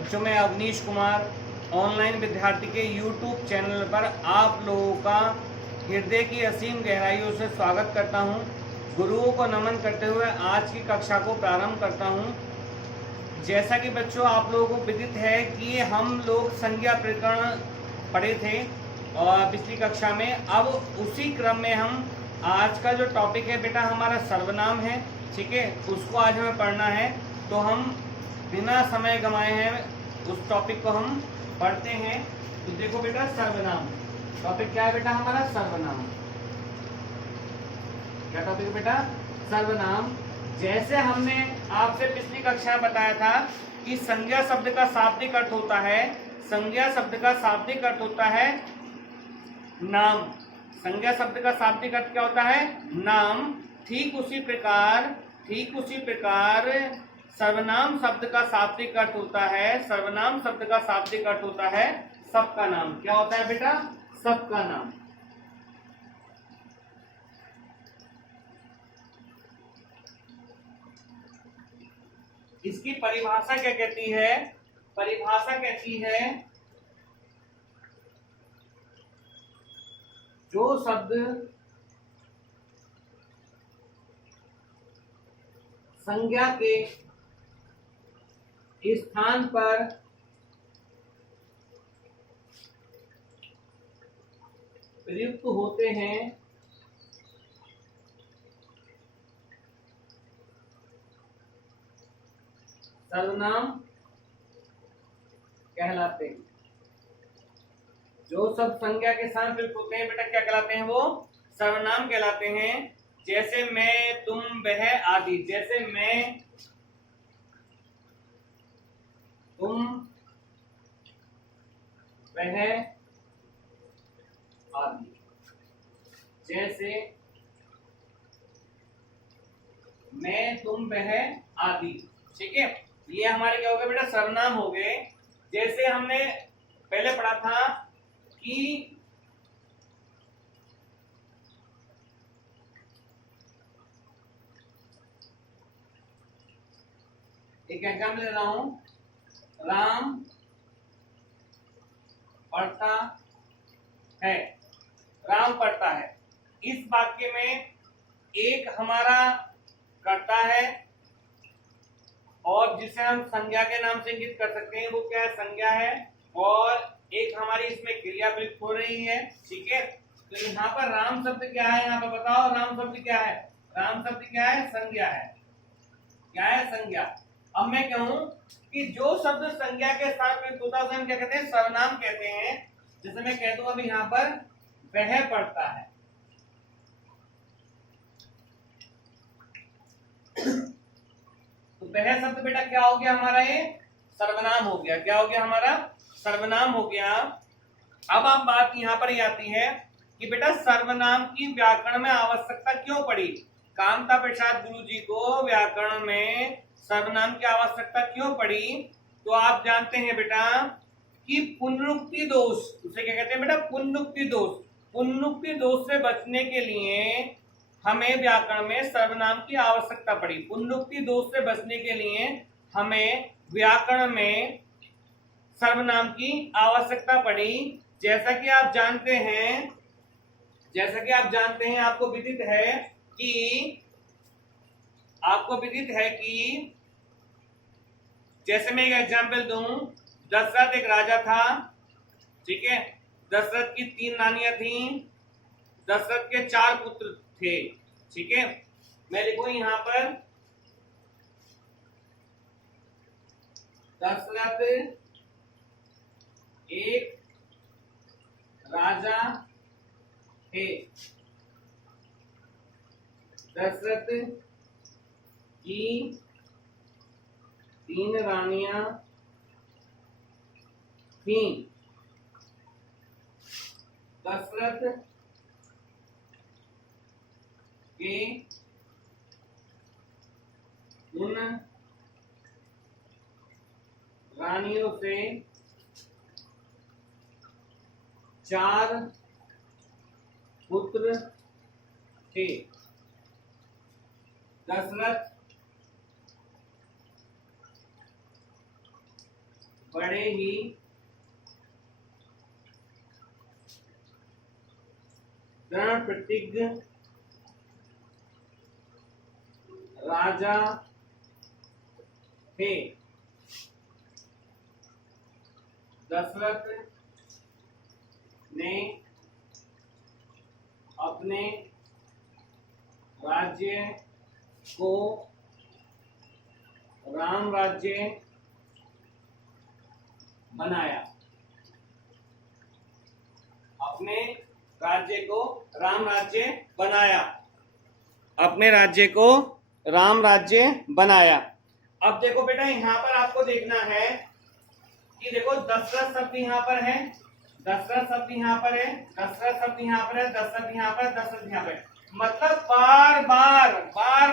बच्चों, मैं अवनीश कुमार ऑनलाइन विद्यार्थी के YouTube चैनल पर आप लोगों का हृदय की असीम गहराइयों से स्वागत करता हूं। गुरुओं को नमन करते हुए आज की कक्षा को प्रारंभ करता हूं। जैसा कि बच्चों आप लोगों को विदित है कि हम लोग संज्ञा प्रकरण पढ़े थे और पिछली कक्षा में। अब उसी क्रम में हम आज का जो टॉपिक है बेटा हमारा सर्वनाम है, ठीक है, उसको आज हमें पढ़ना है। तो हम बिना समय गंवाए हैं उस टॉपिक को हम पढ़ते हैं। तो देखो बेटा, सर्वनाम टॉपिक क्या है बेटा हमारा? सर्वनाम। क्या टॉपिक है बेटा? सर्वनाम। जैसे हमने आपसे पिछली कक्षा में बताया था कि संज्ञा शब्द का शाब्दिक अर्थ होता है, संज्ञा शब्द का शाब्दिक अर्थ होता है नाम। संज्ञा शब्द का शाब्दिक अर्थ क्या होता है? नाम। ठीक उसी प्रकार सर्वनाम शब्द का शाब्दिक अर्थ होता है, सर्वनाम शब्द का शाब्दिक अर्थ होता है सबका नाम। क्या होता है बेटा? सबका नाम। इसकी परिभाषा क्या कहती है? परिभाषा कहती है जो शब्द संज्ञा के स्थान पर प्रयुक्त होते हैं सर्वनाम कहलाते हैं। जो सब संज्ञा के साथ प्रयुक्त होते हैं बेटा क्या कहलाते हैं? वो सर्वनाम कहलाते हैं। जैसे मैं, तुम, वह आदि। जैसे मैं, तुम, वह आदि। जैसे मैं, तुम, वह आदि, ठीक है। ये हमारे क्या हो गए बेटा? सर्वनाम हो गए। जैसे हमने पहले पढ़ा था कि एक एग्जाम्पल ले रहा हूं, राम पढ़ता है। राम पढ़ता है। इस वाक्य में एक हमारा कर्ता है और जिसे हम संज्ञा के नाम से इंगित कर सकते हैं, वो क्या है? संज्ञा है। और एक हमारी इसमें क्रिया प्रयुक्त हो रही है, ठीक है। तो यहाँ पर राम शब्द क्या है? यहाँ पर बताओ, राम शब्द क्या है? राम शब्द क्या है? संज्ञा है। क्या है? संज्ञा। अब मैं कहूं कि जो शब्द संज्ञा के साथ प्रयुक्त होता है उसे हम क्या कहते हैं? सर्वनाम कहते हैं। जैसे मैं कह दूं अभी यहाँ पर वह पढ़ता है, तो वह शब्द बेटा क्या हो गया हमारा? ये सर्वनाम हो गया। क्या हो गया हमारा? सर्वनाम हो गया। अब आप बात यहाँ पर ये आती है कि बेटा सर्वनाम की व्याकरण में आवश्यकता क्यों पड़ी? कामता प्रसाद गुरु जी को व्याकरण में सर्वनाम की आवश्यकता क्यों पड़ी? तो आप जानते हैं बेटा कि पुनरुक्ति दोष, उसे क्या कहते हैं बेटा? पुनरुक्ति दोष। पुनरुक्ति दोष से बचने के लिए हमें व्याकरण में सर्वनाम की आवश्यकता पड़ी। पुनरुक्ति दोष से बचने के लिए हमें व्याकरण में सर्वनाम की आवश्यकता पड़ी। जैसा कि आप जानते हैं, आपको विदित है कि जैसे मैं एक एग्जाम्पल दूं, दशरथ एक राजा था, ठीक है। दशरथ की 3 रानियां थी, दशरथ के 4 पुत्र थे, ठीक है। मैं लिखूं यहाँ पर दशरथ एक राजा थे। दशरथ की 3 रानियां थी। दशरथ के उन रानियों से 4 पुत्र थे। दशरथ बड़े ही दृढ़ प्रतिज्ञ राजा थे। दशरथ ने अपने राज्य को राम राज्य बनाया। अपने राज्य को राम राज्य बनाया। अपने राज्य को राम राज्य बनाया। अब देखो बेटा यहाँ पर आपको देखना है कि देखो दशरथ शब्द यहाँ पर है, दशरथ शब्द यहाँ पर है, दशरथ शब्द यहाँ पर है, दशरथ यहाँ पर, दशरथ यहाँ पर, मतलब बार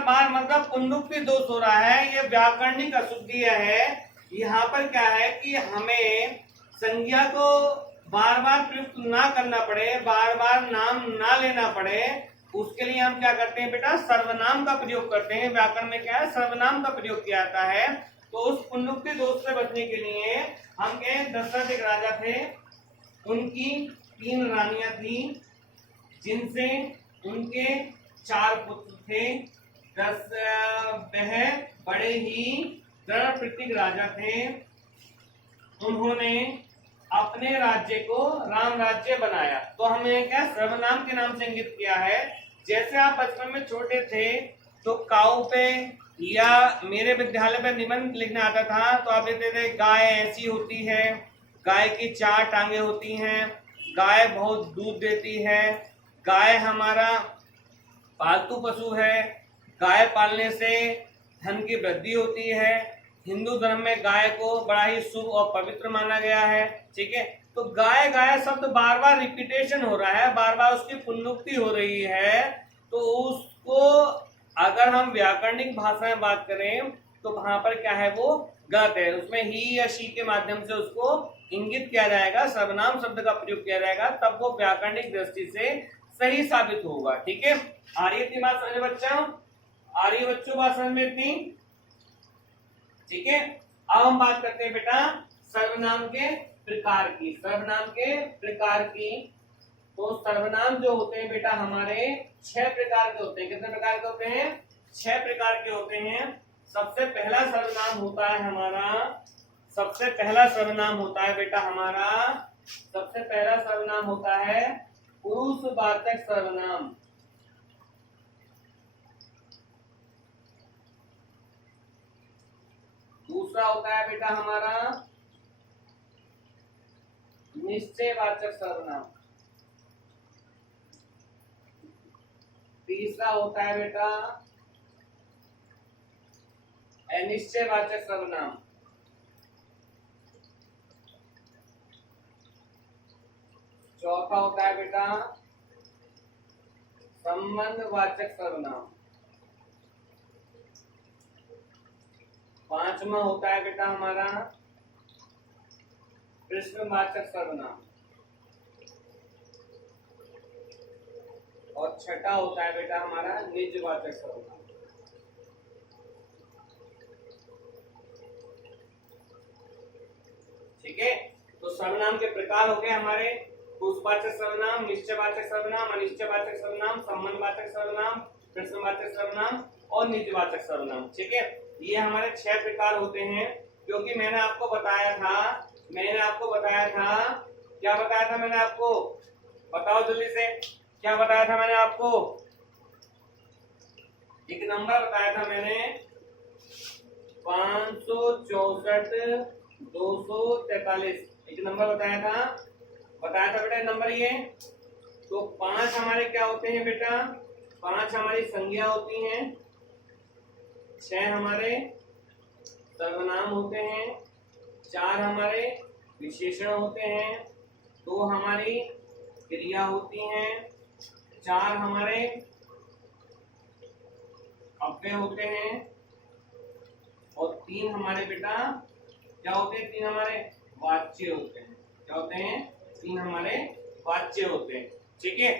बार मतलब पुनरुक्ति दोष हो रहा है। ये व्याकरणिक अशुद्धि है। यहाँ पर क्या है कि हमें संज्ञा को बार बार प्रयुक्त ना करना पड़े, बार बार नाम ना लेना पड़े, उसके लिए हम क्या करते हैं बेटा, सर्वनाम का प्रयोग करते हैं। व्याकरण में क्या है, सर्वनाम का प्रयोग किया जाता है। तो उस पुनरुक्ति दोष से बचने के लिए हम कहें दशरथ एक राजा थे, उनकी 3 रानियां थी, जिनसे उनके 4 पुत्र थे। वह बड़े ही दृढ़ प्रतिज्ञ राजा थे। उन्होंने अपने राज्य को राम राज्य बनाया। तो हमने क्या सर्वनाम के नाम से इंगित किया है। जैसे आप बचपन में छोटे थे तो काऊ पे या मेरे विद्यालय में निबंध लिखना आता था तो आप लिखते थे गाय ऐसी होती है, गाय की 4 टांगे होती हैं, गाय बहुत दूध देती है, गाय हमारा पालतू पशु है, गाय पालने से धन की वृद्धि होती है, हिंदू धर्म में गाय को बड़ा ही शुभ और पवित्र माना गया है। ठीक है, तो गाय गाय शब्द बार बार रिपीटेशन हो रहा है, बार बार उसकी पुनरुक्ति हो रही है। तो उसको अगर हम व्याकरणिक भाषा में बात करें तो वहां पर क्या है, वो गलत है। उसमें ही या शी के माध्यम से उसको इंगित किया जाएगा, सर्वनाम शब्द का प्रयोग किया जाएगा, तब वो व्याकरणिक दृष्टि से सही साबित होगा। ठीक है, आ रही इतनी बात समझ बच्चों, आ रही बच्चों बात समझ में इतनी? ठीक है, अब हम बात करते हैं बेटा सर्वनाम के प्रकार की। सर्वनाम के प्रकार की, तो सर्वनाम जो होते हैं बेटा हमारे 6 प्रकार के होते हैं। कितने प्रकार के होते हैं? 6 प्रकार के होते हैं। सबसे पहला सर्वनाम होता है हमारा, सबसे पहला सर्वनाम होता है बेटा हमारा, सबसे पहला सर्वनाम होता है पुरुषवाचक सर्वनाम। दूसरा होता है बेटा हमारा निश्चयवाचक सर्वनाम। तीसरा होता है बेटा अनिश्चयवाचक सर्वनाम। चौथा होता है बेटा संबंधवाचक सर्वनाम। पांचवा होता है बेटा हमारा प्रश्नवाचक सर्वनाम। और छठा होता है बेटा हमारा निजवाचक सर्वनाम। ठीक है, तो सर्वनाम के प्रकार हो गए हमारे पुरुषवाचक सर्वनाम, निश्चयवाचक सर्वनाम, अनिश्चयवाचक सर्वनाम, संबंधवाचक सर्वनाम, प्रश्नवाचक सर्वनाम और निजवाचक सर्वनाम। ठीक है, ये हमारे 6 प्रकार होते हैं। क्योंकि मैंने आपको बताया था, क्या बताया था मैंने आपको, बताओ जल्दी से, क्या बताया था मैंने आपको? एक नंबर बताया था मैंने 564 243, एक नंबर बताया था बेटा नंबर ये। तो 5 हमारे क्या होते हैं बेटा, 5 हमारी संज्ञा होती हैं, 6 हमारे सर्वनाम होते हैं, 4 हमारे विशेषण होते हैं, 2 हमारी क्रिया होती हैं, 4 हमारे अव्यय होते हैं और 3 हमारे बेटा क्या होते हैं, 3 हमारे वाच्य होते हैं। क्या होते हैं? 3 हमारे वाच्य होते हैं। ठीक है,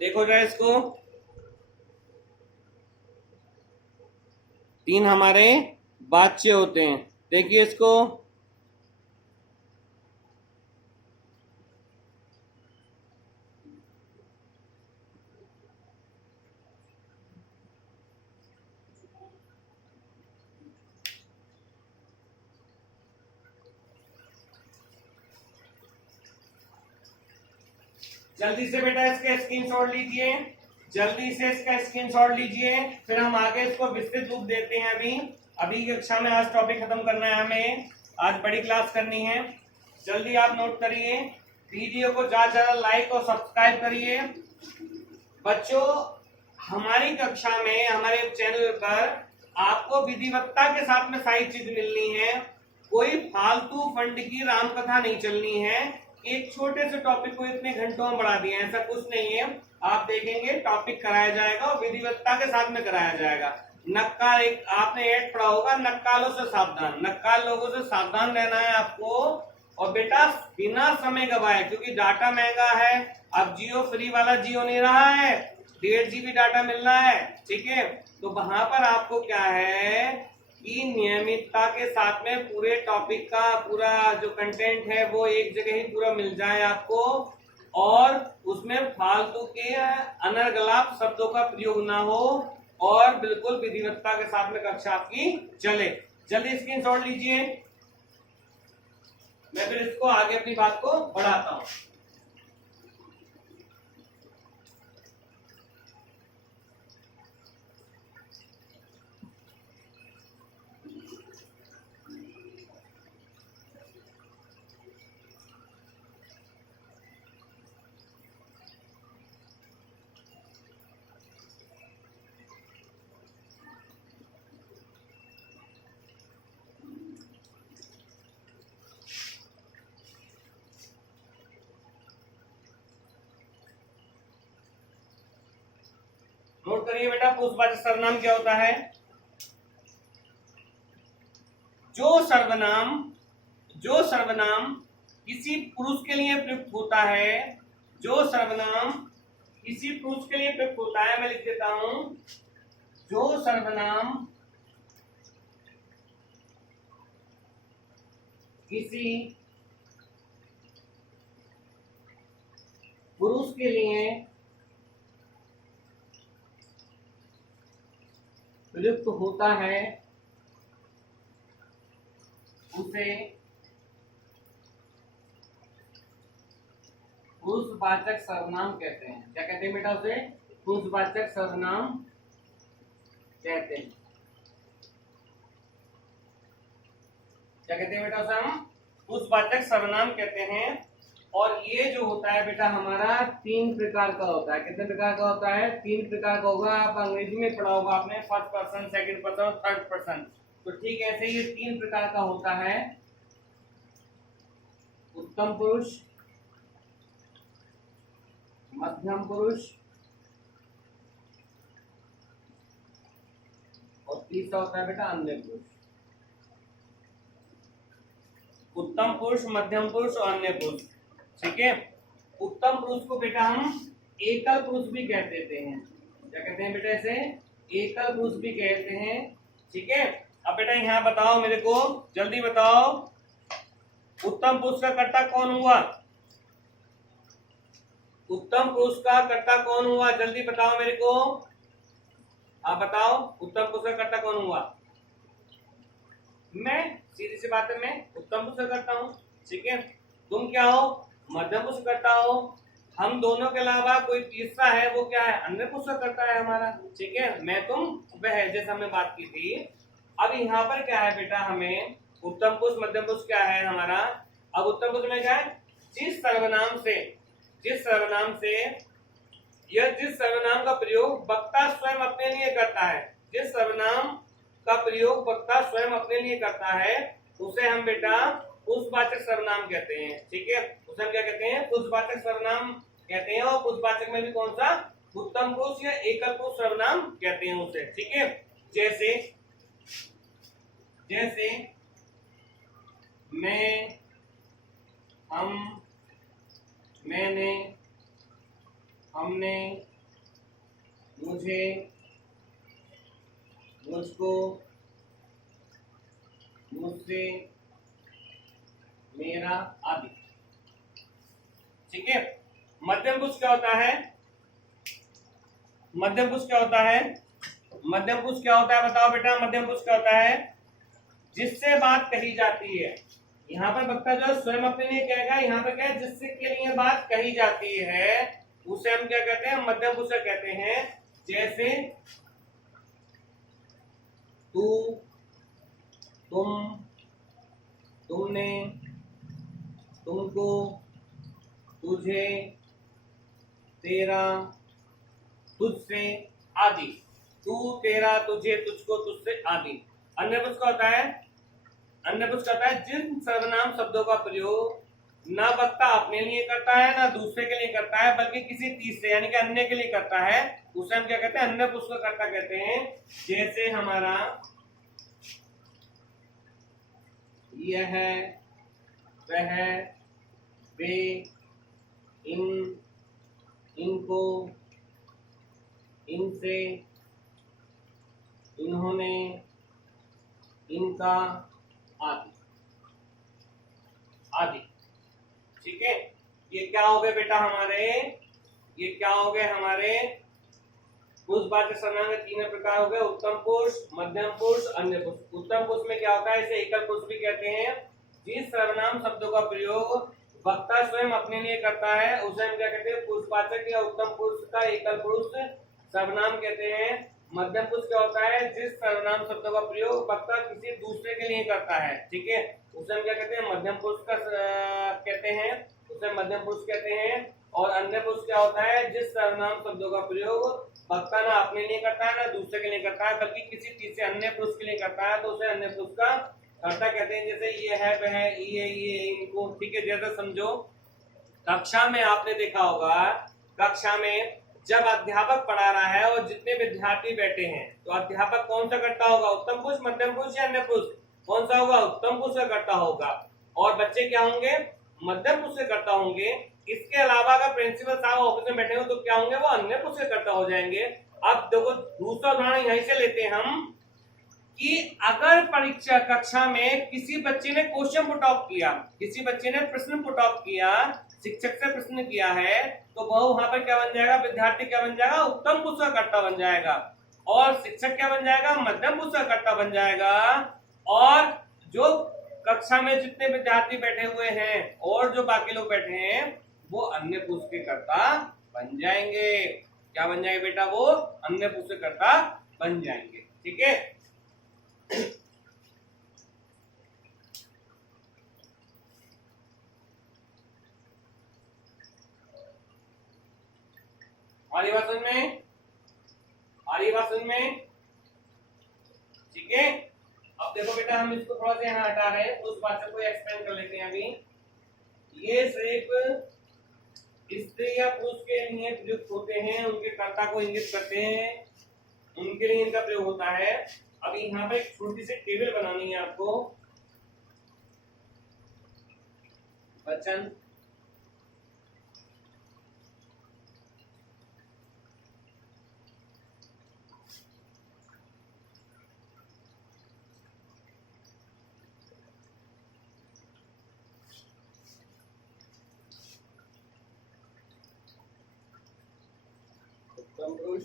देखो जरा इसको, 3 हमारे वाच्य होते हैं। देखिए इसको, जल्दी से बेटा इसका स्क्रीनशॉट लीजिए, जल्दी से इसका स्क्रीनशॉट लीजिए, फिर हम आगे इसको विस्तृत रूप देते हैं। अभी कक्षा में आज टॉपिक खत्म करना है, हमें आज बड़ी क्लास करनी है। जल्दी आप नोट करिए, वीडियो को ज्यादा लाइक और सब्सक्राइब करिए। बच्चों, हमारी कक्षा में हमारे चैनल पर आपको विधिवत्ता के साथ में सारी चीज मिलनी है। कोई फालतू फंड की राम कथा नहीं चलनी है। एक छोटे से टॉपिक को इतने घंटों में बढ़ा दिया, ऐसा कुछ नहीं है। आप देखेंगे टॉपिक कराया जाएगा और विधिवत्ता के साथ में कराया जाएगा। नक्काल, एक आपने ऐड पढ़ा होगा, नक्कालों से सावधान, नक्काल लोगों से सावधान रहना है आपको। और बेटा बिना समय गवाए, क्योंकि डाटा महंगा है, अब जियो फ्री वाला जियो नहीं रहा है, 1.5 GB डाटा मिल रहा है, ठीक है। तो वहां पर आपको क्या है कि नियमितता के साथ में पूरे टॉपिक का पूरा जो कंटेंट है वो एक जगह ही पूरा मिल जाए आपको, और उसमें फालतू के अनर्गलाप शब्दों का प्रयोग ना हो, और बिल्कुल विधिवत्ता के साथ में कक्षा आपकी चले। जल्दी स्क्रीनशॉट लीजिए, मैं फिर इसको आगे अपनी बात को बढ़ाता हूं। नोट करिए बेटा, पुरुषवाचक सर्वनाम क्या होता है? जो सर्वनाम किसी पुरुष के लिए प्रयुक्त होता है, जो सर्वनाम किसी पुरुष के लिए प्रयुक्त होता है, मैं लिख देता हूं, जो सर्वनाम किसी पुरुष के लिए प्रयुक्त होता है उसे पुरुषवाचक सर्वनाम कहते हैं। क्या कहते हैं बेटा? उसे पुरुषवाचक सर्वनाम कहते हैं। क्या कहते हैं बेटा? उसे हम पुरुषवाचक सर्वनाम कहते हैं। और ये जो होता है बेटा हमारा 3 प्रकार का होता है। कितने प्रकार का होता है? 3 प्रकार का होगा। आप अंग्रेजी में पढ़ा होगा आपने, फर्स्ट पर्सन, सेकंड पर्सन और थर्ड पर्सन। तो ठीक ऐसे ये 3 प्रकार का होता है। उत्तम पुरुष, मध्यम पुरुष और तीसरा होता है बेटा अन्य पुरुष। उत्तम पुरुष, मध्यम पुरुष और अन्य पुरुष, ठीक है। उत्तम पुरुष को बेटा हम एकल पुरुष भी कह देते हैं। क्या कहते हैं बेटा? इसे एकल पुरुष भी कहते हैं, ठीक है। अब बेटा यहाँ बताओ मेरे को, जल्दी बताओ, उत्तम पुरुष का कर्ता कौन हुआ? उत्तम पुरुष का कर्ता कौन हुआ? जल्दी बताओ मेरे को, आप बताओ, उत्तम पुरुष का कर्ता कौन हुआ? मैं, सीधी सी बात है, मैं उत्तम पुरुष का करता हूँ, ठीक है। तुम क्या हो? मध्यम पुरुष करता हो। हम दोनों के अलावा कोई तीसरा है, वो क्या है? अन्य पुरुष का करता है हमारा, ठीक है। मैं तुम वह, जैसे हमने बात की थी। अब यहाँ पर क्या है बेटा, हमें उत्तम पुरुष मध्यम पुरुष क्या है हमारा? अब उत्तम पुरुष में क्या है? जिस सर्वनाम का प्रयोग वक्ता स्वयं अपने लिए करता है, जिस सर्वनाम का प्रयोग वक्ता स्वयं अपने लिए करता है, उसे हम बेटा पुरुषवाचक सर्वनाम कहते हैं, ठीक है। उसे हम क्या कहते हैं? पुरुषवाचक सर्वनाम कहते हैं। और पुरुषवाचक में भी कौन सा? उत्तम पुरुष या एकल पुरुष सर्वनाम कहते हैं उसे, ठीक है। जैसे मैं, हम, मैंने, हमने, मुझे, मुझको, मुझसे, मेरा आदि, ठीक है। मध्यम पुरुष क्या होता है? मध्यम पुरुष क्या होता है? मध्यम पुरुष क्या होता है बताओ बेटा? मध्यम पुरुष क्या होता है? जिससे बात कही जाती है, यहाँ पर वक्ता जो है स्वयं अपने लिए कहेगा। यहाँ पर क्या है, जिससे के लिए बात कही जाती है उसे हम क्या कहते हैं, मध्यम पुरुष कहते हैं। जैसे तू, तुम, तुमने, तुमको, तुझे, तेरा, तुझसे आदि। तू, तेरा, तुझे, तुझको, तुझसे आदि। अन्य पुरुष का होता है, अन्य पुरुष कहता है जिन सर्वनाम शब्दों का प्रयोग ना वक्ता अपने लिए करता है ना दूसरे के लिए करता है, बल्कि किसी तीसरे यानी कि अन्य के लिए करता है, उसे हम क्या कहते हैं, अन्य पुरुष का कर्ता कहते हैं। जैसे हमारा यह, वह, वे, इन, इनको, इनसे, इन्होंने, इनका, आदि आदि। ठीक है, ये क्या हो गए बेटा हमारे, ये क्या हो गए हमारे पुरुषवाचक सर्वनाम के तीन प्रकार हो गए, उत्तम पुरुष, मध्यम पुरुष, अन्य पुरुष। उत्तम पुरुष में क्या होता है, इसे एकल पुरुष भी कहते हैं। जिस सर्वनाम शब्दों का प्रयोग वक्ता स्वयं अपने लिए करता है उसे हम क्या कहते हैं, पुरुषवाचक या उत्तम पुरुष का एकल पुरुष सर्वनाम कहते हैं। मध्यम पुरुष क्या होता है, जिस सर्वनाम शब्दों का प्रयोग वक्ता किसी दूसरे के लिए करता है, ठीक है, उसे हम क्या कहते हैं, मध्यम पुरुष का कहते हैं, उसे मध्यम पुरुष कहते हैं। और अन्य पुरुष क्या होता है, जिस सर्वनाम शब्दों का प्रयोग वक्ता ना अपने लिए करता है ना दूसरे के लिए करता है, बल्कि किसी तीसरे अन्य पुरुष के लिए करता है, तो उसे अन्य पुरुष का कर्ता कहते हैं। जैसे ये है, वह, ये, इनको, ठीक है। जैसे समझो कक्षा में आपने देखा होगा, कक्षा में जब अध्यापक पढ़ा रहा है और जितने विद्यार्थी बैठे हैं, तो अध्यापक कौन सा कर्ता होगा, उत्तम पुरुष, मध्यम पुरुष या अन्य पुरुष, कौन सा होगा, उत्तम पुरुष का कर्ता होगा। और बच्चे क्या होंगे, मध्यम पुरुष के कर्ता होंगे। इसके अलावा अगर प्रिंसिपल साहब ऑफिस में बैठे हो तो क्या होंगे, वो अन्य पुरुष के कर्ता हो जाएंगे। अब देखो दूसरा उदाहरण यहीं से लेते हैं हम, कि अगर परीक्षा कक्षा में किसी बच्चे ने क्वेश्चन पुट ऑफ किया, किसी बच्चे ने प्रश्न पुट ऑफ किया, शिक्षक से प्रश्न किया है, तो वह वहां पर क्या बन जाएगा, विद्यार्थी क्या बन जाएगा, उत्तम पुरुष का कर्ता बन जाएगा। और शिक्षक क्या बन जाएगा, मध्यम पुरुष का कर्ता बन जाएगा। और जो कक्षा में जितने विद्यार्थी बैठे हुए हैं और जो बाकी लोग बैठे हैं वो अन्य पुरुष के कर्ता बन जाएंगे। क्या बन जाएंगे बेटा, वो अन्य पुरुष के कर्ता बन जाएंगे। ठीक है, हमारी बात समझ में, हमारी बात समझ में, ठीक है। अब देखो बेटा हम इसको थोड़ा सा यहाँ हटा रहे हैं, उस बात को एक्सप्लेन कर लेते हैं अभी। ये सिर्फ स्त्री या पुरुष के लिए प्रयुक्त होते हैं, उनके कर्ता को इंगित करते हैं, उनके लिए इनका प्रयोग होता है। अभी यहाँ पे एक छोटी सी टेबल बनानी है आपको। वचन, उत्तम पुरुष,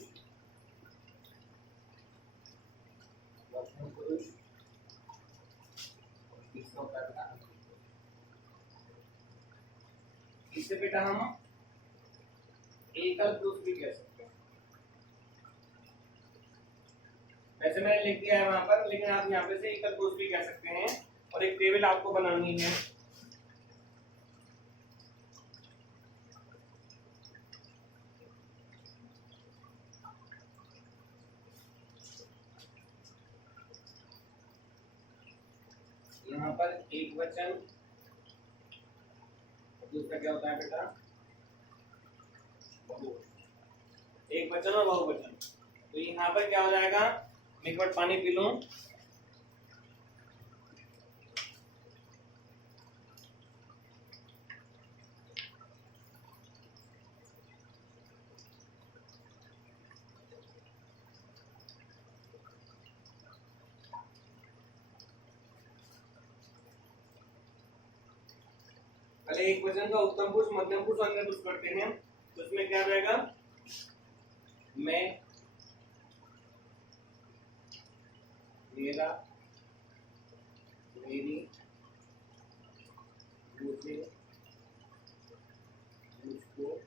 मध्यम पुरुष, इससे बेटा हम एकल पुरुष भी कह सकते हैं। वैसे मैंने लिख दिया है वहां पर, लेकिन आप यहाँ पे से एकल पुरुष भी कह सकते हैं। और एक टेबल आपको बनानी है। यहाँ पर एक वचन, दूसरा क्या होता है बेटा, बहुवचन। एक वचन और बहुवचन। तो यहाँ पर क्या हो जाएगा, मैं एक बार पानी पी लूं। पहले एक वचन का उत्तम पुरुष, मध्यम पुरुष, अन्य पुरुष करते हैं, तो उसमें क्या रहेगा, मैं, मेरा, मेरी, मुझे, मुझको,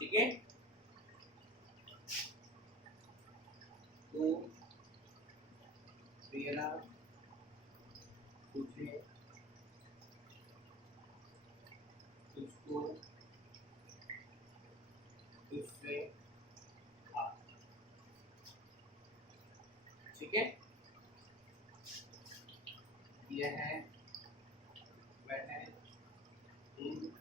ठीक है। तो तेरा, तुझे, तुझको, तुझसे, आप, ठीक है। यह है, वह है, इन,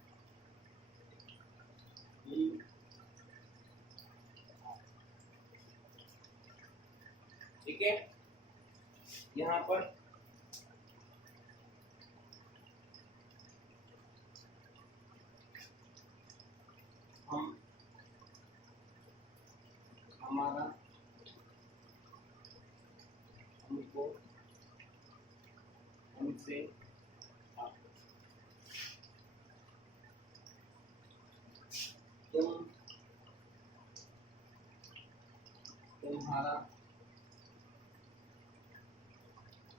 ठीक है। यहाँ पर हम, हमारा, हमको, हमसे, आप, तुम, तुम्हारा,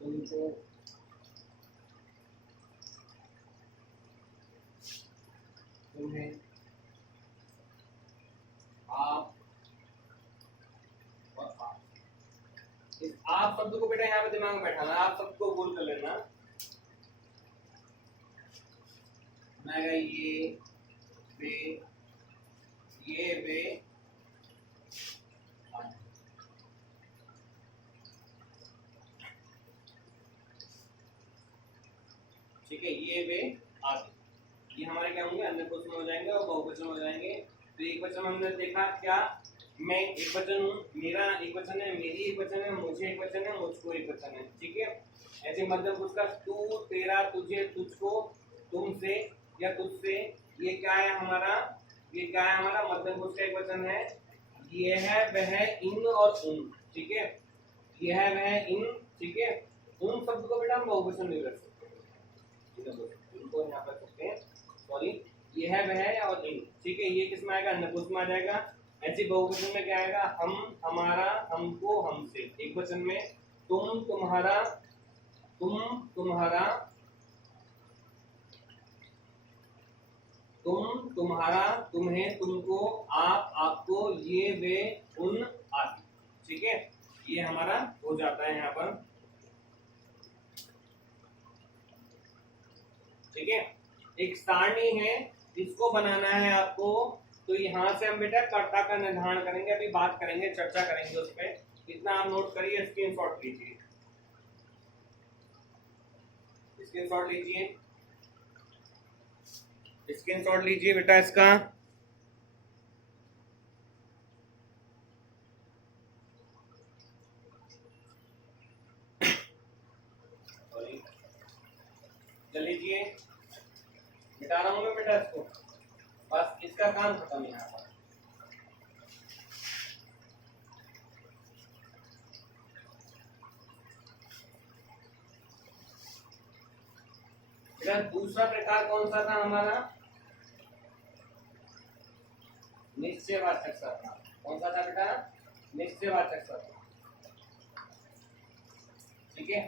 तुमको, तुम्हें, आप और आप। इस आप शब्द को बेटा यहाँ पे दिमाग में बैठाना, आप शब्द को गोल कर लेना। ये वे, ये वे, ठीक है। ये वे आदि, ये हमारे क्या होंगे, अन्य क्वेश्चन हो जाएंगे और बहुवचन हो जाएंगे। तो एक वचन हमने देखा क्या, मैं एक वचन हूँ, मेरा एक वचन है, मेरी एक वचन है, मुझे एक वचन है, मुझको एक वचन है, ठीक है। ऐसे मध्यम पुरुष का तू, तेरा, तुझे, तुझको, तुमसे या तुझसे, ये क्या है हमारा, ये क्या है हमारा मध्यम पुरुष का एक वचन है। ये है वह, इन और उन, ठीक है। ये है वह, इन, ठीक है। उन शब्द को बेटा हम बहुवचन नहीं रख सकते, इनको यहाँ पर सकते हैं, सॉरी। ये है वह और इन, ठीक है। ये किसमें आएगा, नपुंसक में आ जाएगा। ऐसे बहुवचन में क्या आएगा, हम, हमारा, हमको, हमसे। एक वचन में तुम, तुम्हारा, तुम, तुम्हारा, तुम, तुम्हारा, तुम्हें, तुमको, आप, आपको, ये वे, उन आदि, ठीक है। ये हमारा हो जाता है यहाँ पर, ठीक है। एक सारणी है, इसको बनाना है आपको। तो यहाँ से हम बेटा कर्ता का निर्धारण करेंगे, अभी बात करेंगे, चर्चा करेंगे उस पर। इतना आप नोट करिए, स्क्रीनशॉट लीजिए, स्क्रीनशॉट लीजिए, स्क्रीनशॉट लीजिए बेटा इसका। चल लीजिए, मिटा रहा हूँ मैं बेटा इसको, बस इसका काम खत्म है यहाँ पर। बेटा दूसरा प्रकार कौन सा था हमारा, निश्चयवाचक सर्वनाम। कौन सा था बेटा, निश्चयवाचक सर्वनाम, ठीक है।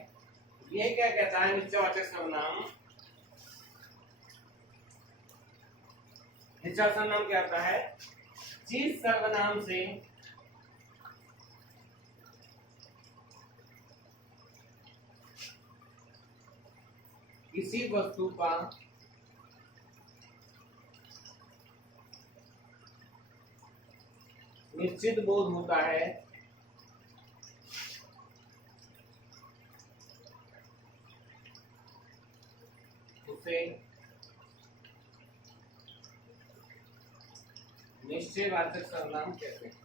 ये क्या कहता है निश्चयवाचक सर्वनाम, निश्चय सर्वनाम क्या होता है, जिस सर्वनाम से किसी वस्तु का निश्चित बोध होता है, उसे निश्चयवाचक सर्वनाम कहते हैं।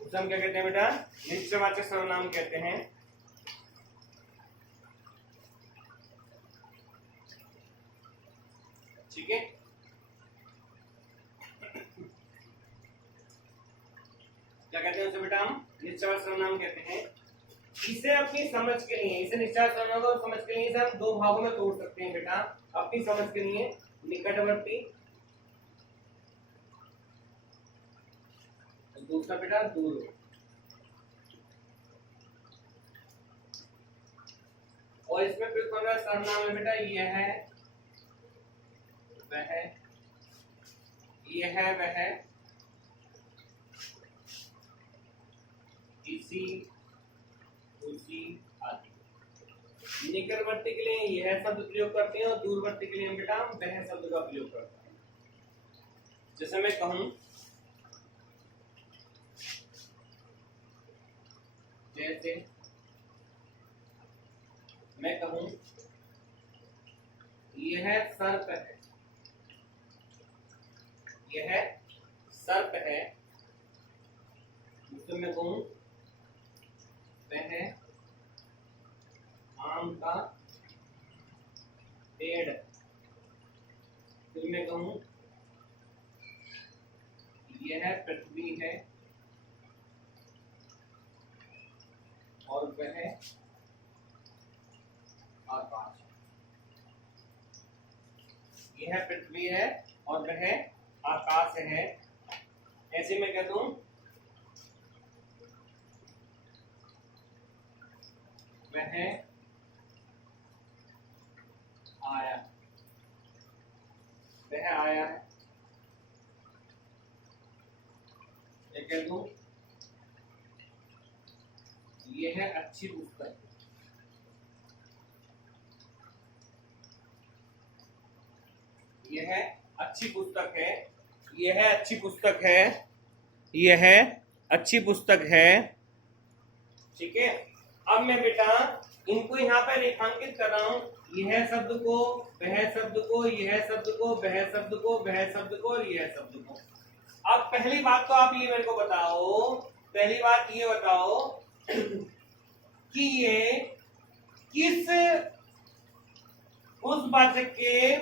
उसे हम क्या कहते हैं बेटा, निश्चयवाचक सर्वनाम कहते हैं। ठीक है। क्या कहते हैं उसे बेटा, हम निश्चयवाचक सर्वनाम कहते हैं। इसे अपनी समझ के लिए, इसे निश्चयवाचक सर्वनाम को समझ के लिए इसे हम दो भागों में तोड़ सकते हैं बेटा, अपनी समझ के लिए। निकटवर्ती दूसरा बेटा दूर। और इसमें फिर कौन सा सर्वनाम है बेटा, ये है वह, ये है वह, इसी, उसी आदि। निकटवर्ती के लिए यह शब्द प्रयोग करते हैं और दूरवर्ती के लिए हम बेटा हम वह शब्द का प्रयोग करते हैं। जैसे मैं कहूं, जैसे मैं कहूं यह सर्प है, यह सर्प है, तो मैं कहूं वह आम का पेड़। फिर मैं कहूं यह पृथ्वी है और वह आकाश। यह पृथ्वी है और वह आकाश है। ऐसे मैं कह दूं वह आया, वह आया है। मैं कह दूं यह अच्छी पुस्तक, यह अच्छी पुस्तक है, यह अच्छी पुस्तक है, यह अच्छी पुस्तक है। ठीक है, अब मैं बेटा इनको यहाँ पर रेखांकित कर रहा हूं, यह शब्द को, वह शब्द को, यह शब्द को, वह शब्द को, वह शब्द को और यह शब्द को। अब पहली बात तो आप ये मेरे को बताओ, पहली बात ये बताओ कि ये किस उस वाचक के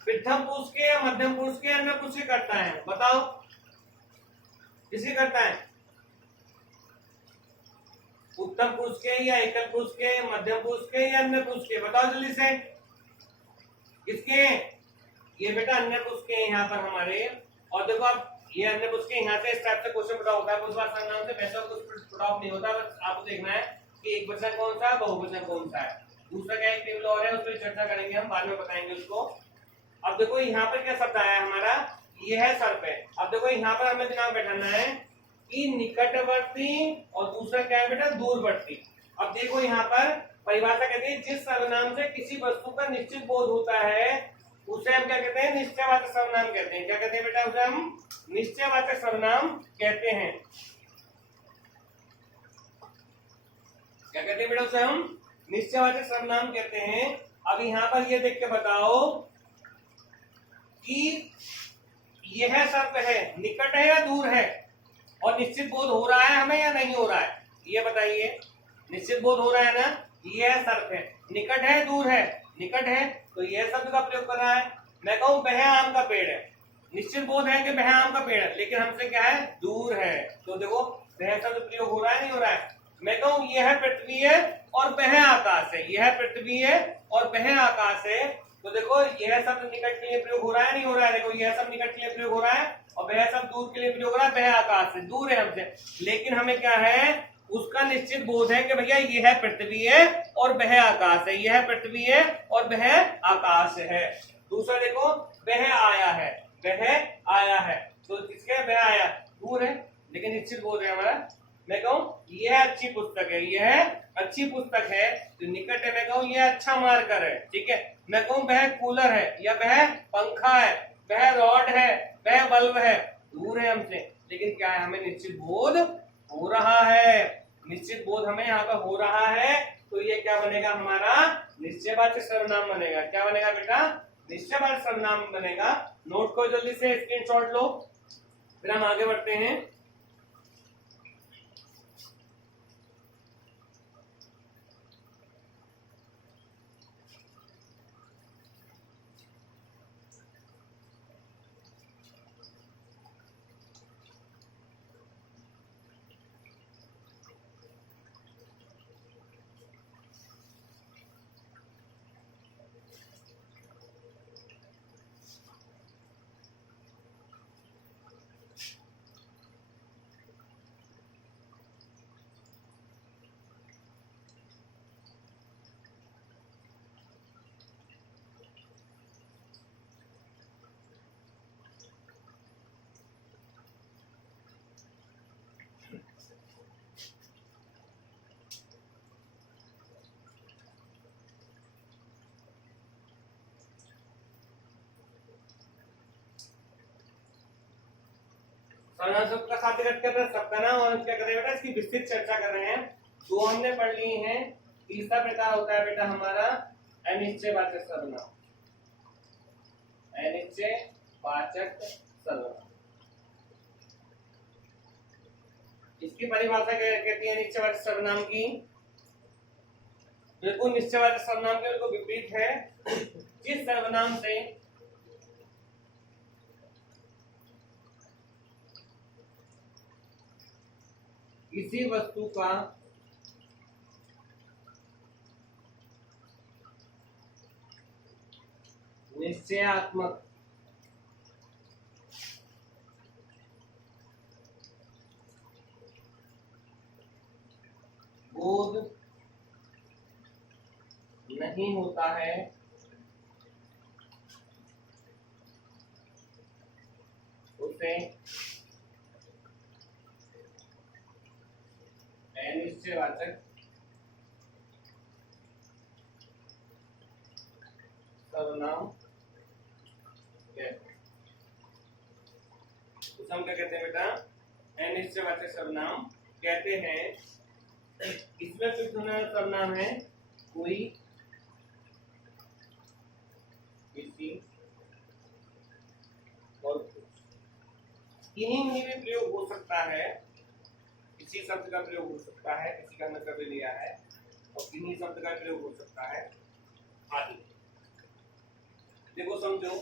प्रथम पुरुष के या मध्यम पुरुष के अन्य पुरुष के करता है, बताओ किसे करता है? उत्तम पुरुष के या एकल पुरुष के, मध्यम पुरुष के या अन्य पुरुष के, बताओ जल्दी से। किसके? ये बेटा अन्य पुरुष के यहाँ पर हमारे। और देखो आप ये अन्य पुरुष के यहाँ से इस टाइप से क्वेश्चन पढ़ा होता है, उस बार सर्वनाम से वैसा कुछ पढ़ा नहीं होता, बस आपको देखना है कि एक वचन कौन सा है, बहुवचन कौन सा है। दूसरा क्या एक टेबल और है, उस पर चर्चा करेंगे हम, बाद में बताएंगे उसको। अब देखो यहाँ पर क्या शब्द आया हमारा, ये है सर्प है। अब देखो यहाँ पर हमें दिमाग बैठाना है कि निकटवर्ती और दूसरा क्या है बेटा, दूरवर्ती। अब देखो यहाँ पर परिभाषा कहती है जिस सर्वनाम से किसी वस्तु का निश्चित बोध होता है उसे हम क्या कहते हैं, निश्चयवाचक सर्वनाम कहते हैं। क्या कहते हैं बेटा, उसे हम निश्चयवाचक सर्वनाम कहते हैं। क्या कहते हैं बेटा, उसे हम निश्चयवाचक सर्वनाम कहते हैं। अब यहाँ पर ये देख के बताओ कि यह सर्प है, निकट है या दूर है, और निश्चित बोध हो रहा है हमें या नहीं हो रहा है, ये बताइए। निश्चित बोध हो रहा है ना, यह सर्प है। निकट है दूर है, निकट है, तो यह शब्द का प्रयोग कर रहा है। मैं कहूं वह आम का पेड़ है, निश्चित बोध है कि वह आम का पेड़ है, लेकिन हमसे क्या है, दूर है, तो देखो वह शब्द प्रयोग हो रहा है, नहीं हो रहा है। मैं कहूं यह पृथ्वी है और वह आकाश है, यह पृथ्वी है और वह आकाश है, तो देखो यह शब्द निकट के लिए प्रयोग हो रहा है, नहीं हो रहा है। देखो यह शब्द निकट के लिए प्रयोग हो रहा है और वह शब्द दूर के लिए प्रयोग हो रहा है, वह आकाश से दूर है हमसे, लेकिन हमें क्या है, उसका निश्चित बोध है कि भैया यह पृथ्वी है और वह आकाश है, यह पृथ्वी है और वह आकाश है। दूसरा देखो वह आया है, वह आया है, तो किसके वह आया, दूर है लेकिन निश्चित बोध है हमारा। मैं कहूं यह अच्छी पुस्तक है, यह अच्छी पुस्तक है, तो निकट है। मैं कहूं यह अच्छा मार्कर है, ठीक है। मैं कहूं वह कूलर है या वह पंखा है, वह रॉड है, वह बल्ब है, दूर है हमसे, लेकिन क्या है, हमें निश्चित बोध हो रहा है, निश्चित बोध हमें यहाँ पर हो रहा है, तो ये क्या बनेगा हमारा, निश्चयवाचक सर्वनाम बनेगा। क्या बनेगा बेटा, निश्चयवाचक सर्वनाम बनेगा। नोट को जल्दी से स्क्रीनशॉट लो, फिर हम आगे बढ़ते हैं। सर्वनाम शब्द का साथ कर रहे हैं, सबका नाम, और क्या कर रहे हैं बेटा, इसकी विस्तृत चर्चा कर रहे हैं। दो हमने पढ़ लिए हैं। तीसरा प्रकार होता है बेटा हमारा अनिश्चयवाचक सर्वनाम। अनिश्चयवाचक सर्वनाम, इसकी परिभाषा कहती है निश्चयवाचक सर्वनाम की, बिल्कुल निश्चयवाचक सर्वनाम के बिल्कुल विपरीत है। जिस सर्वनाम से किसी वस्तु का निश्चयात्मक बोध नहीं होता है, उसे अनिश्चयवाचक सर्वनाम कहते हैं। उसे हम क्या कहते हैं बेटा, अनिश्चयवाचक सर्वनाम कहते हैं। इसमें फिक्स होने वाला सर्वनाम है कोई, किसी और कुछ। किन्हीं में भी प्रयोग हो सकता है, किसी शब्द का प्रयोग हो सकता है, किसी का हमने कभी लिया है, और किन्हीं शब्द का प्रयोग हो सकता है आदि। देखो समझो,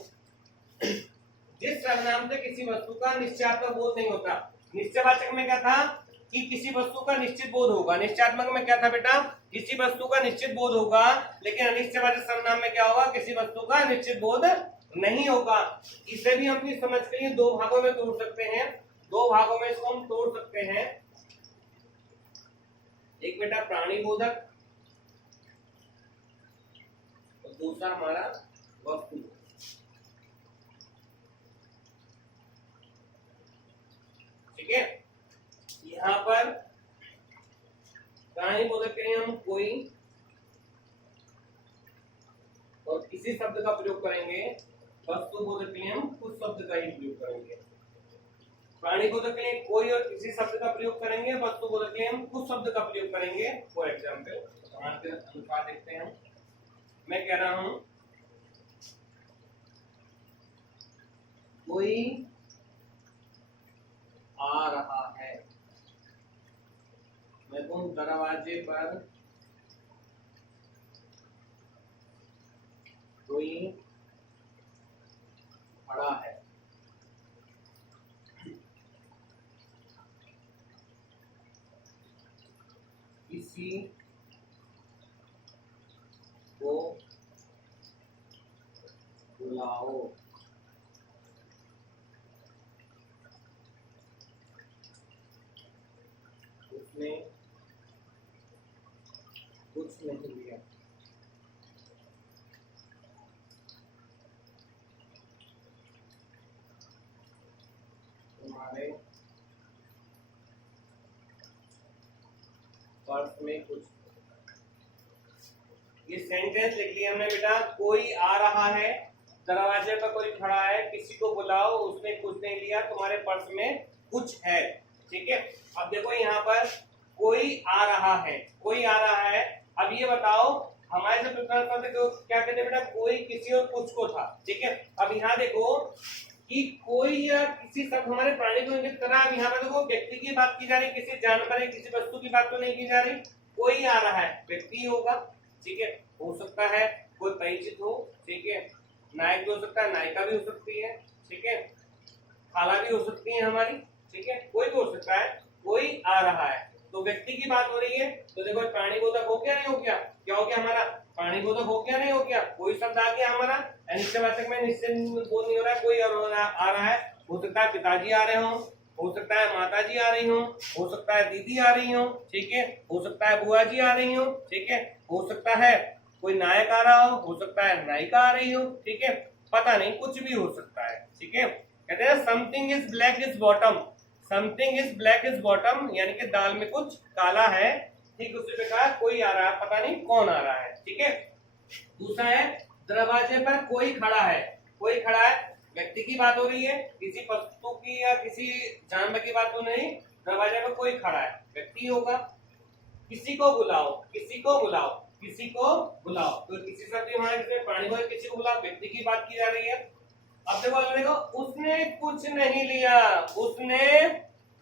जिस सर्वनाम से किसी वस्तु का निश्चयात्मक बोध नहीं होता। निश्चयवाचक में क्या था कि किसी वस्तु का निश्चित बोध होगा, निश्चयात्मक में क्या था बेटा, किसी वस्तु का निश्चित बोध होगा। लेकिन अनिश्चयवाचक सर्वनाम में क्या होगा, किसी वस्तु का निश्चित बोध नहीं होगा। इसे भी हम अपनी समझ के लिए दो भागों में तोड़ सकते हैं, दो भागों में इसको हम तोड़ सकते हैं। एक बेटा प्राणी बोधक और दूसरा हमारा वस्तु। ठीक है, यहाँ पर प्राणी बोधक के लिए हम कोई और किसी शब्द का प्रयोग करेंगे, वस्तु बोधक के लिए हम कुछ शब्द का ही प्रयोग करेंगे। प्राणी बोधक के लिए कोई और किसी शब्द का प्रयोग करेंगे, वस्तु बोधक के लिए हम कुछ शब्द का प्रयोग करेंगे। फॉर एग्जाम्पल के अनुसार देखते हैं। मैं कह रहा हूं कोई आ रहा है, मैं तुम दरवाजे पर कोई खड़ा है। किसी को बुलाओ, उसने कुछ नहीं लिया। तुम्हारे पर्स में कुछ। ये सेंटेंस लिख लिया हमने बेटा, कोई आ रहा है, दरवाजे पर कोई खड़ा है, किसी को बुलाओ, उसने कुछ नहीं लिया, तुम्हारे पर्स में कुछ है। ठीक है, अब देखो यहाँ पर कोई आ रहा है, कोई आ रहा है। अब ये बताओ हमारे से क्या कहते हैं बेटा, कोई किसी और कुछ को था। ठीक है, अब यहाँ देखो कि कोई या किसी शब्द हमारे प्राणी को इंगित कर रहा है। यहाँ पर देखो व्यक्ति की बात की जा रही, किसी जानवर किसी वस्तु की बात तो नहीं की जा रही। कोई आ रहा है, व्यक्ति होगा। ठीक है, हो सकता है कोई परिचित हो। ठीक है, नायक भी हो सकता है, नायिका भी हो सकती है। ठीक है, खाला भी हो सकती है हमारी। ठीक है, कोई भी हो सकता है। कोई आ रहा है तो व्यक्ति की बात हो रही है, तो देखो प्राणी बोधक हो गया, नहीं हो गया, क्या हो गया हमारा, प्राणी बोधक हो गया, नहीं हो गया, कोई शब्द आ गया हमारा। अनिश्चयवाचक में निश्चय बोध नहीं हो रहा है, कोई और आ रहा है। हो सकता है पिताजी आ रहे हो सकता है माताजी आ रही हो सकता है दीदी आ रही हो। ठीक है, हो सकता है बुआ जी आ रही हो। ठीक है, हो सकता है कोई नायक आ रहा हो सकता है नायिका आ रही हो। ठीक है, पता नहीं, कुछ भी हो सकता है। ठीक है, कहते हैं something is black is bottom, something is black is bottom, यानी कि दाल में कुछ काला है। ठीक, उसी प्रकार कोई आ रहा है, पता नहीं कौन आ रहा है। ठीक है, दूसरा है दरवाजे पर कोई खड़ा है। कोई खड़ा है, व्यक्ति की बात हो रही है, किसी वस्तु की या किसी जानवर की बात तो नहीं। दरवाजे में कोई खड़ा है, व्यक्ति होगा। किसी को बुलाओ, किसी को बुलाओ, किसी को बुलाओ, तो किसी शब्द हमारे किसी प्राणी को किसी को बुलाओ, व्यक्ति की बात की जा रही है। अब देखो उसने कुछ नहीं लिया, उसने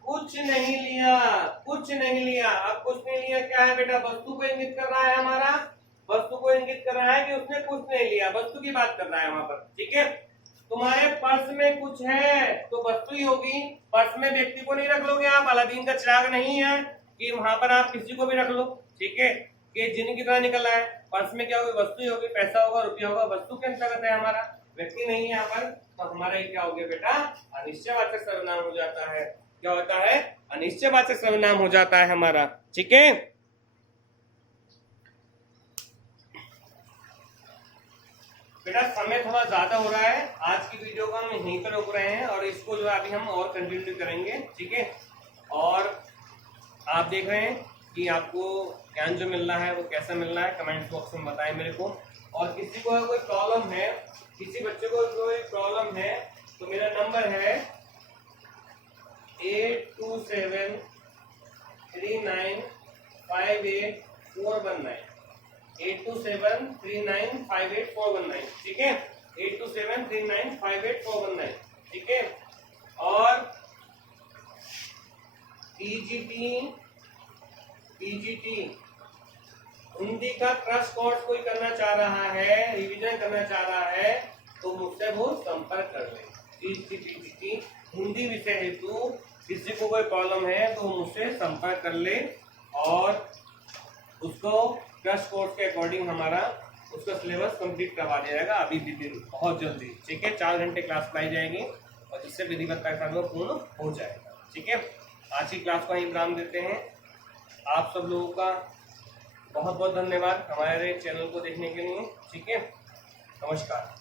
कुछ नहीं लिया, कुछ नहीं लिया। अब कुछ नहीं लिया क्या है बेटा? वस्तु को इंगित कर रहा है हमारा, वस्तु को इंगित कर रहा है कि उसने कुछ नहीं लिया, वस्तु की बात कर रहा है वहां पर। ठीक है, तुम्हारे पर्स में कुछ है तो वस्तु ही होगी। पर्स में व्यक्ति को नहीं रख लोगे आप, अलादीन का चिराग नहीं है कि वहां पर आप किसी को भी रख लो। ठीक है, कि जिन की तरह निकल रहा है, पर्स में क्या होगी? वस्तु ही होगी, पैसा होगा, रुपया होगा, वस्तु के अंतर्गत है हमारा, व्यक्ति नहीं है यहाँ पर। तो हमारा ये क्या हो गया बेटा? अनिश्चयवाचक सर्वनाम हो जाता है। क्या होता है? अनिश्चयवाचक सर्वनाम हो जाता है हमारा। ठीक है, बेटा समय थोड़ा ज्यादा हो रहा है, आज की वीडियो को हम यहीं पर रोक रहे हैं और इसको जो है अभी हम और कंटिन्यू करेंगे। ठीक है, और आप देख रहे हैं कि आपको ज्ञान जो मिल रहा है वो कैसा मिल रहा है, कमेंट बॉक्स में बताएं मेरे को। और किसी को कोई प्रॉब्लम है, किसी बच्चे को कोई प्रॉब्लम है तो मेरा नंबर है 8273958419, 8273958419। ठीक है, 8273958419। ठीक है, और पीजीटी हिंदी का क्रश कोर्स कोई करना चाह रहा है, रिवीजन करना चाह रहा है तो मुझसे वो संपर्क कर ले। पीजीटी हिंदी विषय हेतु किसी को कोई प्रॉब्लम है तो मुझसे संपर्क कर ले और उसको क्रश कोर्स के अकॉर्डिंग हमारा उसका सिलेबस कंप्लीट करवा दिया जाएगा अभी भी दिन बहुत जल्दी। ठीक है, 4 घंटे क्लास लाई जाएगी और जिससे विधिवत कार्यक्रम पूर्ण हो जाएगा। ठीक है, आज की क्लास को हम विराम देते हैं। आप सब लोगों का बहुत बहुत धन्यवाद हमारे चैनल को देखने के लिए। ठीक है, नमस्कार।